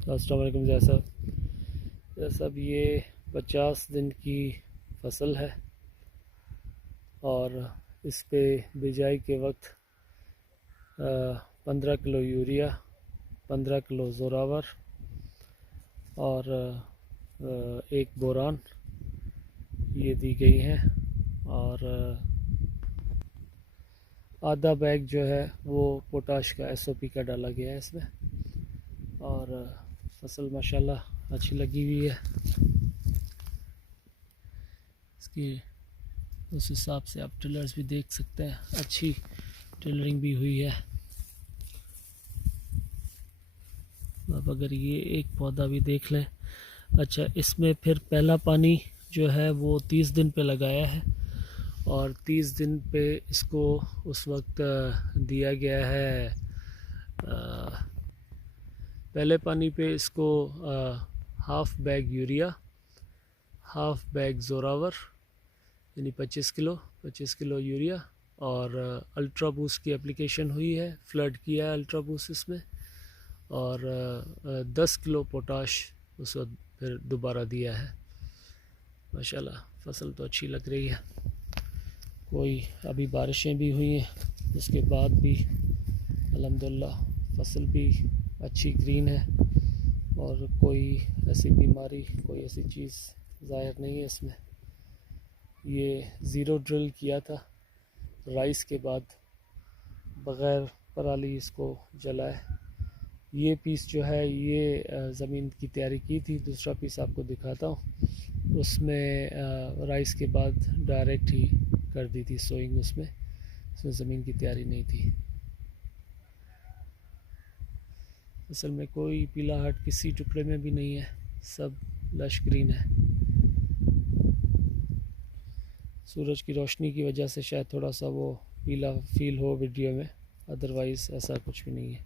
अस्सलाम वालेकुम जैसा ये 50 दिन की फसल है और इस पे बिजाई के वक्त 15 किलो यूरिया, 15 किलो ज़ोरावर और एक बोरान ये दी गई हैं और आधा बैग जो है वो पोटाश का SOP का डाला गया है इसमें। और फसल माशाल्लाह अच्छी लगी हुई है। इसकी उस हिसाब से आप टिलर्स भी देख सकते हैं, अच्छी टिलरिंग भी हुई है। अब अगर ये एक पौधा भी देख लें, अच्छा इसमें फिर पहला पानी जो है वो 30 दिन पे लगाया है और 30 दिन पे इसको उस वक्त दिया गया है। पहले पानी पे इसको half bag urea, half bag Zorawar यानी 25 किलो यूरिया और अल्ट्रा बूस्ट की एप्लीकेशन हुई है, फ्लड किया है अल्ट्रा बूस्ट इसमें और 10 किलो पोटाश उस वक्त फिर दोबारा दिया है। माशाल्लाह फसल तो अच्छी लग रही है। कोई अभी बारिशें भी हुई हैं, उसके बाद भी अल्हम्दुलिल्लाह फसल भी अच्छी ग्रीन है और कोई ऐसी बीमारी, कोई ऐसी चीज़ ज़ाहिर नहीं है इसमें। ये ज़ीरो ड्रिल किया था राइस के बाद, बग़ैर पराली इसको जलाए। ये पीस जो है ये ज़मीन की तैयारी की थी। दूसरा पीस आपको दिखाता हूँ, उसमें राइस के बाद डायरेक्ट ही कर दी थी सोइंग, उसमें ज़मीन की तैयारी नहीं थी। असल में कोई पीलाहट किसी टुकड़े में भी नहीं है, सब लश ग्रीन है। सूरज की रोशनी की वजह से शायद थोड़ा सा वो पीला फील हो वीडियो में, अदरवाइज़ ऐसा कुछ भी नहीं है।